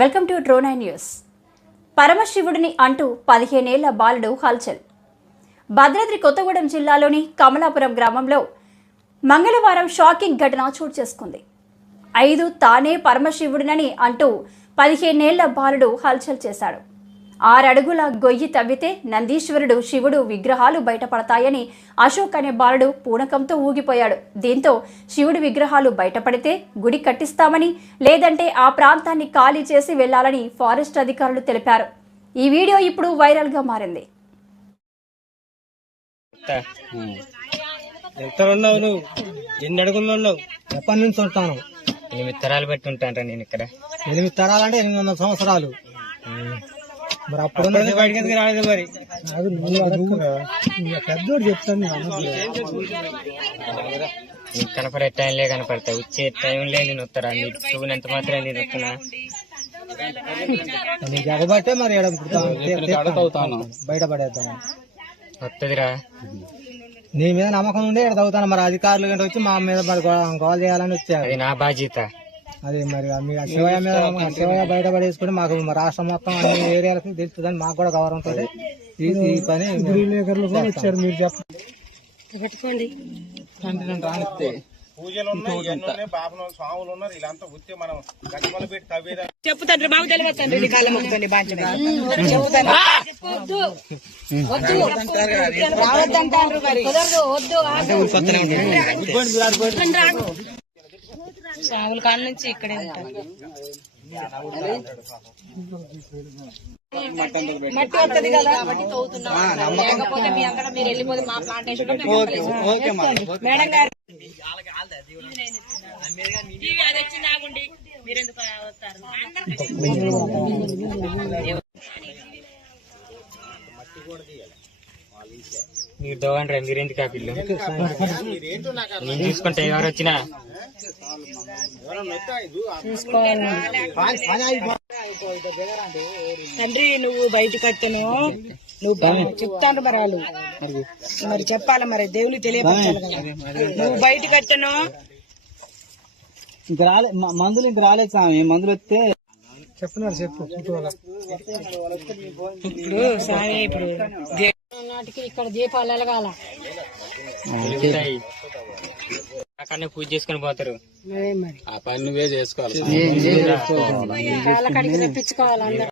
Welcome to drone news. పరమశివుడిని అంటూ 15 ఏళ్ల బాలుడు హల్చల్. భద్రాద్రి కొత్తగూడెం జిల్లాలోని కమలాపురం గ్రామంలో మంగళవారం షాకింగ్ ఘటన చోటు చేసుకుంది. 5 తానే పరమశివుడినని అంటూ 15 ఏళ్ల బాలుడు హల్చల్ చేశాడు. 6 అడుగుల గొయ్యి తవ్వితే నందీశ్వరుడు, శివుడు విగ్రహాలు బయటపడతాయని అశోక్ అనే బాలుడు పూనకంతో ఊగిపోయాడు. దీంతో శివుడి విగ్రహాలు బయటపడితే గుడి కట్టిస్తామని, లేదంటే ఆ ప్రాంతాన్ని ఖాళీ చేసి వెళ్లాలని ఫారెస్ట్ అధికారులు తెలిపారు. ఈ వీడియో ఇప్పుడు వైరల్ గా మారింది. ఎప్పటి నుంచి ఉంటాను? 8 తరాలు బట్టి ఉంటాను నేను ఇక్కడ. 8 తరాలంటే 800 సంవత్సరాలు. మరి అప్పుడు రాలేదు మరి పెద్దోడు చెప్తాను. నీకు కనపడే టైంలే కనపడతాయి, వచ్చే టైం లేదు. నేను వస్తారా? నీకు చూపినంత మాత్రం నేను వస్తున్నా. నీకు ఎగబట్టే మరి బయటపడేద్దాం. వస్తుందిరా, నీ మీద నమ్మకం ఉండే ఇక్కడ తవ్వుతాను. మరి అధికారులు గంట వచ్చి మా మీద గోల్ చేయాలని వచ్చారు. అది నా బాధ్యత. అది మరి మీ శివయ్య మీద శివయ్య బయటపడేసుకుని మాకు రాష్ట్రం మొత్తం అన్ని ఏరియాలకు తెలుస్తుందని మాకు కూడా గౌరవంతో ఈ పని వచ్చారు. మీరు చెప్పండి. చెప్పుతండ్రి మాకు తెలియదు. కాళ్ళ మొక్కుతుంది రావద్దంటారు. మరి వద్దు సాగుల కాళ్ళ నుంచి ఇక్కడే ఉంటారు. మట్టి వస్తుంది కదా, మట్టి తవ్వుతున్నాం. లేకపోతే మీ అందరూ మీరు వెళ్ళిపోతే మా ప్లాంటేషన్ మేడం గారు అది వచ్చి నాగుండి మీరెందుకు వస్తారు? మీరు దోవండి, మీరెందుకు ఆ పిల్లలు నేను చూసుకుంటే ఎవరు వచ్చినా తండ్రి నువ్వు బయటకు వస్తాను, నువ్వు చెప్తాను. మరి వాళ్ళు మరి చెప్పాలి, మరి దేవుని తెలియపరచాలి కదా. నువ్వు బయటకు వస్తాను. ఇంక రాలే మందులు, ఇంక రాలేదు స్వామి. మందులు వస్తే చెప్తున్నారు. చెప్పు. ఇప్పుడు స్వామి ఇప్పుడు నాటికి ఇక్కడ దీపాలు వెలగాల. అక్కడనే పూజ చేసుకుని పోతారు. మరి ఆ పని నువ్వే చేసుకోవాలి. తెప్పించుకోవాలి.